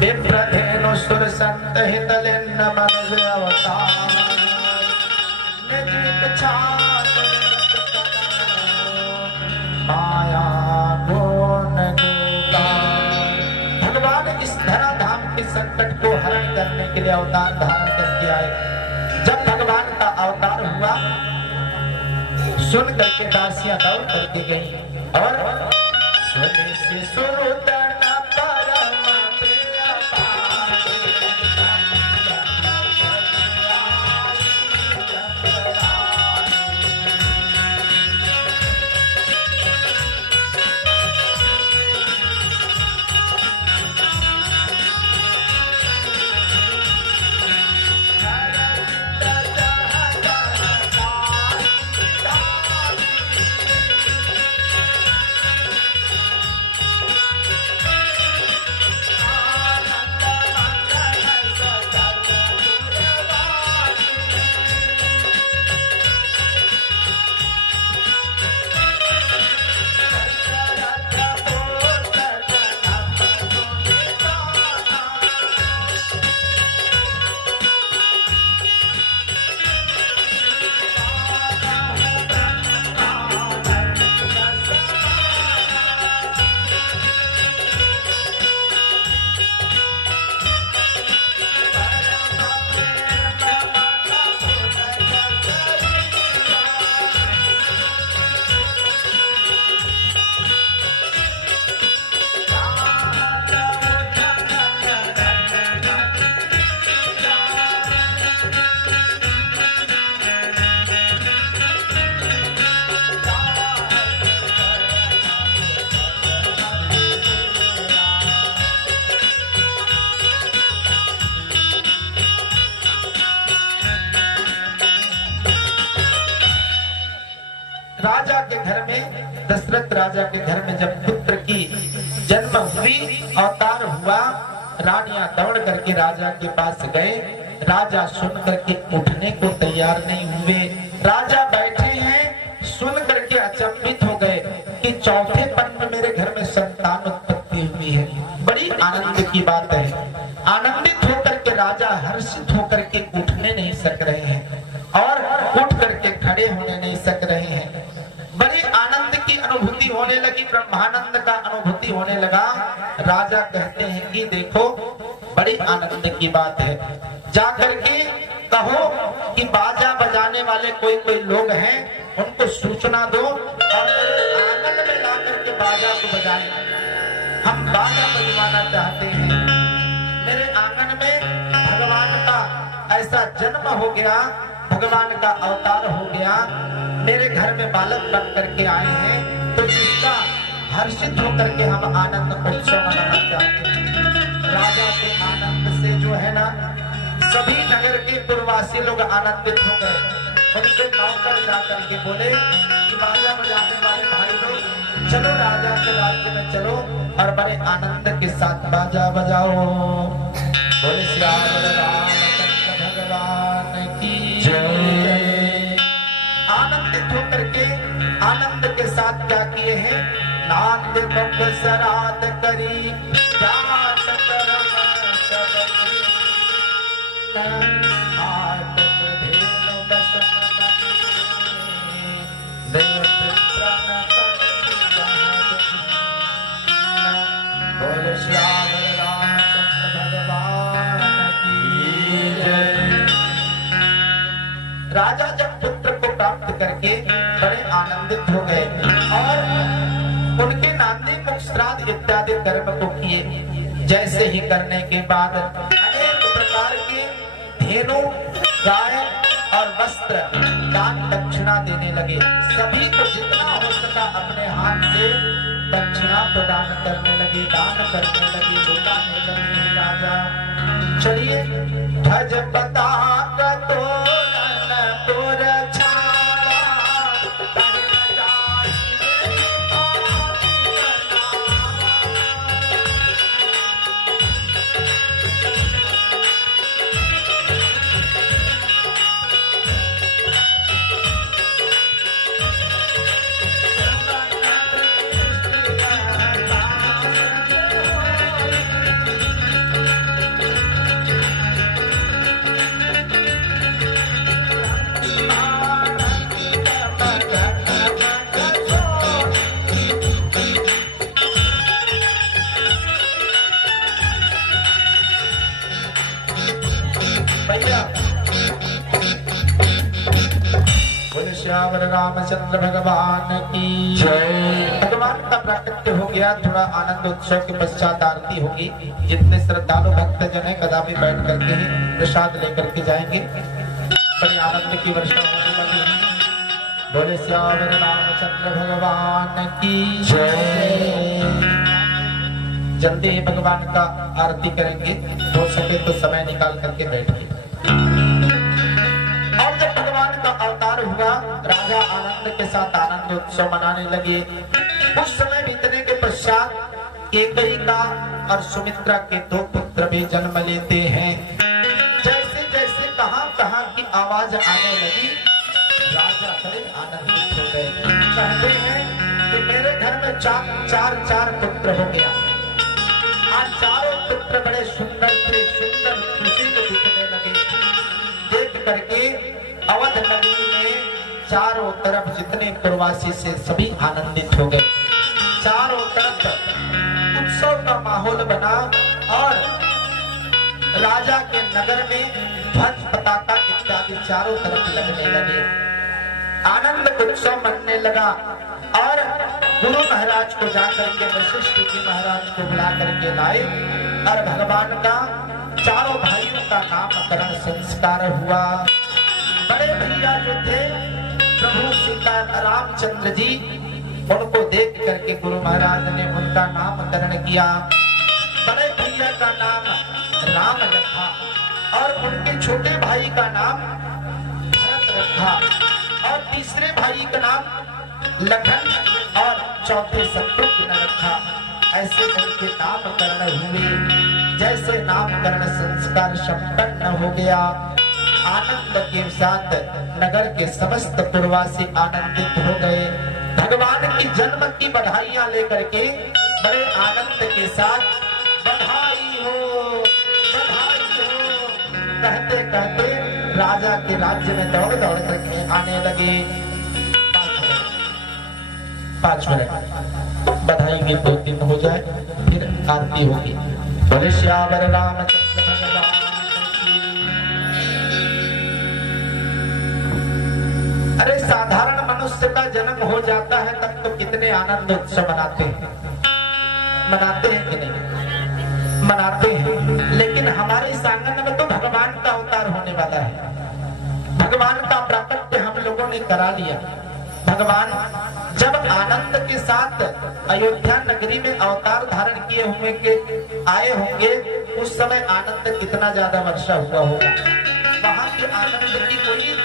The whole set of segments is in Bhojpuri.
विप्रधेनु सुर संत हितलिन्न मनुज अवतार निधिक छान माया गुण गोपाल। भगवान इस धराधाम के संकट को हरण करने के लिए अवतार धारण करके आए। जब भगवान का अवतार हुआ सुन करके दासियां दौड़ करके गई और सुने से सुरतना परम प्रिय पाए। राजा के घर में, दशरथ राजा के घर में जब पुत्र की जन्म हुई, अवतार हुआ, रानियां दौड़ करके राजा के पास गए। राजा सुन करके उठने को तैयार नहीं हुए। राजा बैठे हैं, सुन करके अचंभित हो गए कि चौथे पन में मेरे घर में संतान उत्पत्ति हुई है। बड़ी आनंद की बात है। आनंदित होकर के राजा हर्षित होकर के उठने नहीं सक रहे हैं और उठ करके खड़े होने नहीं सक रहे हैं। बड़ी आनंद की अनुभूति होने लगी, ब्रह्मानंद का अनुभूति होने लगा। राजा कहते हैं कि देखो बड़ी आनंद की बात है, जाकर के कहो कि बाजा बजाने वाले कोई कोई लोग हैं, उनको सूचना दो और आंगन में ला करके बाजा को बजाएं। हम बाजा बजवाना चाहते हैं। मेरे आंगन में भगवान का ऐसा जन्म हो गया, भगवान का अवतार हो गया, मेरे घर में बालक बन करके आए हैं, तो इसका हर्षित होकर के हम आनंद उत्सव मनाना चाहते हैं। राजा के आनंद से जो है ना, सभी नगर के पूर्ववासी लोग आनंदित हो गए। उनके नौकर जाकर के बोले कि बाजा बजाने वाले भाई लोग चलो राजा के राज्य में चलो और बड़े आनंद के साथ बाजा बजाओ। बोले श्याम रामचंद्र भगवान की जय। आनंदित होकर के आनंद के साथ क्या किए हैं? नाद मुख सराद करी जात करम बोलो श्याम रामचंद्र भगवान की जय। राजा जब पुत्र को प्राप्त करके बड़े आनंदित हो गए और उनके नांदी मुख श्राद्ध इत्यादि कर्म को किए। जैसे ही करने के बाद अनेक प्रकार के धेनु, गाय और वस्त्र दान दक्षिणा देने लगे। सभी को जितना हो सका अपने हाथ से दक्षिणा प्रदान करने लगे, दान करने लगे, लुटाने लगे। राजा चलिए ध्वज पताका तोरण तोर छावा श्यावर रामचंद्र भगवान की जय। भगवान का प्राकट्य हो गया, थोड़ा आनंद उत्सव के पश्चात आरती होगी। जितने श्रद्धालु भक्त जन है कदा भी बैठ करके ही प्रसाद लेकर के जाएंगे। बड़े आनंद की वर्षा होने वाली है। बोले श्यावर रामचंद्र भगवान की जय। जल्दी ही भगवान का आरती करेंगे, हो सके तो समय निकाल करके बैठिए। और जब भगवान का अवतार हुआ, राजा आनंद के साथ आनंद उत्सव मनाने लगे। कुछ समय बीतने के पश्चात केकई का और सुमित्रा के दो पुत्र भी जन्म लेते हैं। जैसे जैसे कहां की आवाज आने लगी, राजा बड़े आनंदित हो गए। कहते हैं कि मेरे घर में चार पुत्र हो गया। आज चारों पुत्र बड़े सुंदर थे, सुंदर सुशील दिखने लगे। देख करके अवध नगरी में चारों तरफ जितने प्रवासी से सभी आनंदित हो गए। चारों तरफ उत्सव का माहौल बना और राजा के नगर में ध्वज पताका इत्यादि चारों तरफ लगने लगे। आनंद उत्सव मनने लगा और गुरु महाराज को जाकर के वशिष्ठ जी महाराज को बुला करके लाए और भगवान का चारों भाइयों का नामकरण संस्कार हुआ। बड़े भैया जो थे प्रभु सीता रामचंद्र जी, उनको देख करके गुरु महाराज ने उनका नामकरण किया। बड़े भैया का नाम राम रखा और उनके छोटे भाई का नाम भरत रखा और तीसरे भाई का नाम लखन और चौथे शत्रुघ्न रखा। ऐसे उनके नामकरण हुए। जैसे नामकरण संस्कार संपन्न हो गया, आनंद के साथ नगर के समस्त प्रवासी आनंदित हो गए। भगवान की जन्म की बधाइयां लेकर के बड़े आनंद के साथ बधाई हो कहते कहते राजा के राज्य में दौड़ दौड़ करके आने लगे। 5 मिनट बधाई के 2-3 हो जाए, फिर आरती होगी। बोले श्यावर रामचंद्र भगवान की। अरे साधारण मनुष्य का जन्म हो जाता है तब तो कितने आनंद उत्सव मनाते हैं कि नहीं? मनाते हैं। लेकिन हमारे इस आंगन में तो भगवान का अवतार होने वाला है। भगवान का प्राकट्य हम लोगों ने करा लिया। भगवान जब आनंद के साथ अयोध्या नगरी में अवतार धारण किए हुए के आए होंगे, उस समय आनंद कितना ज्यादा वर्षा हुआ होगा। वहां के आनंद की कोई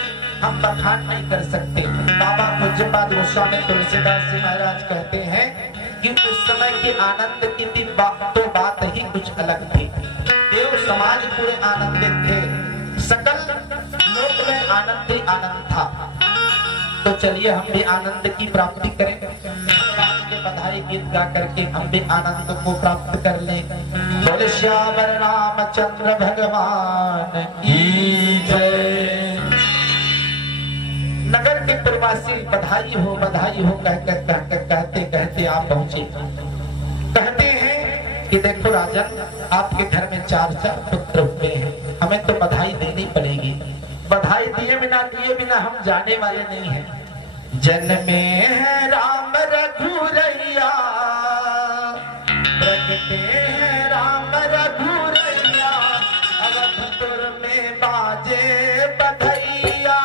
हम बखान नहीं कर सकते। बाबा पूज्यपाद गोस्वामी तुलसीदास जी महाराज कहते हैं कि उस समय के आनंद की तो बात ही कुछ अलग थी। देव समाज पूरे आनंदित थे, सकल लोक में आनंद ही आनंद था। तो चलिए हम भी आनंद की प्राप्ति करें। भगवान के बधाई गीत गा करके हम भी आनंद को प्राप्त कर लें। बोले श्यावर रामचंद्र भगवान की जय। नगर के प्रवासी बधाई हो कहते कहते आप पहुंचे। कहते हैं कि देखो राजन, आपके घर में 4 पुत्र हुए हैं, हमें तो बधाई देनी पड़ेगी। बधाई दिए बिना हम जाने वाले नहीं हैं। जन्मे हैं राम रघुरैया, प्रगटे हैं राम रघुरैया, अवधपुर में बाजे बधैया।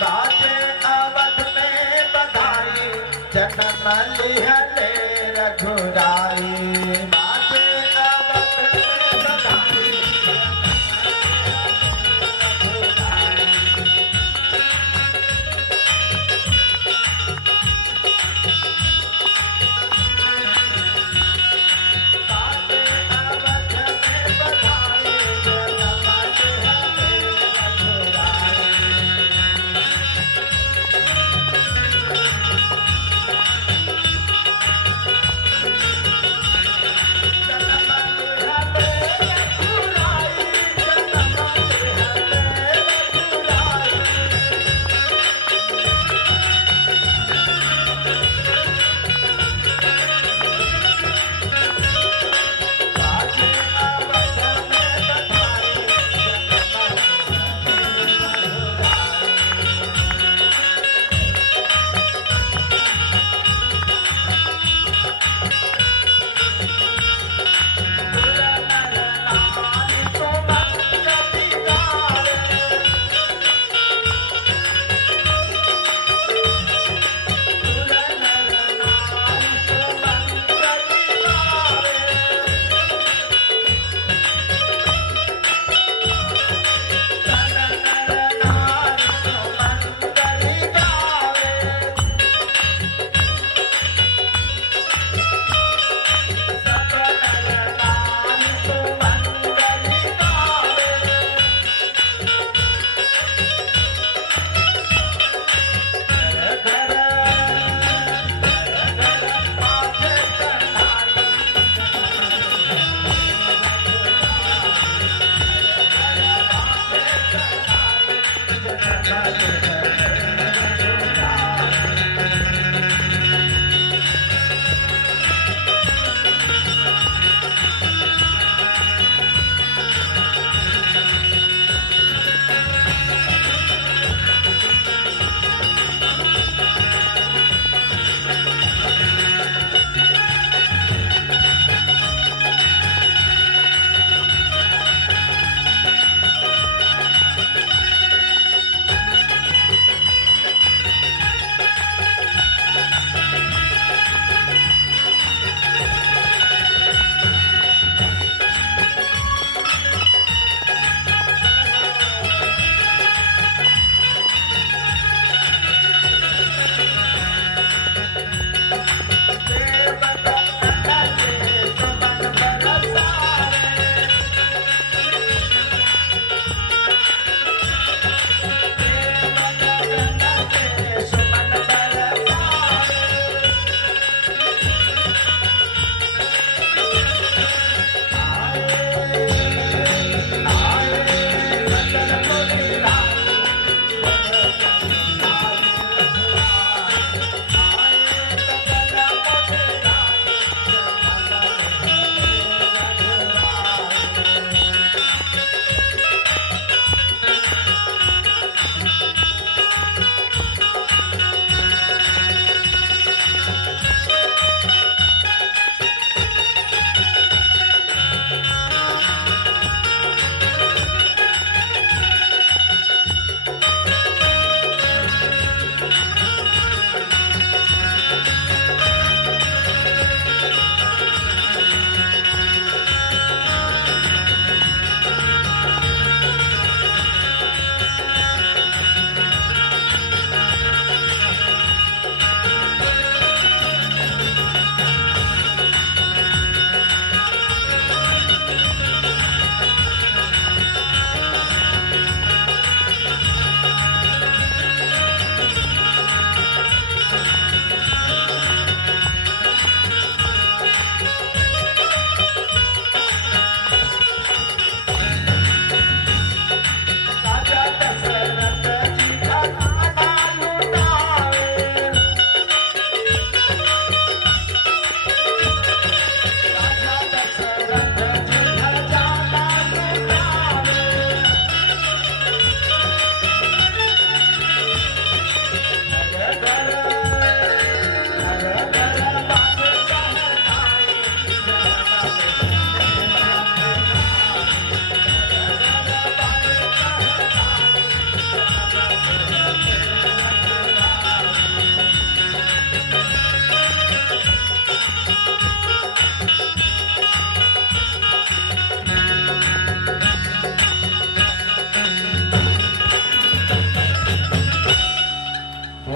बाजे अवध में बधाई जन्म लिहले रघुराई बाजे अवध में बधाई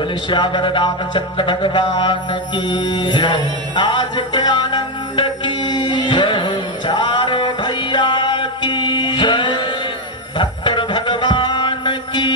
बोले श्यावर रामचंद्र भगवान की आज के आनंद की चारों भैया की भक्तर भगवान की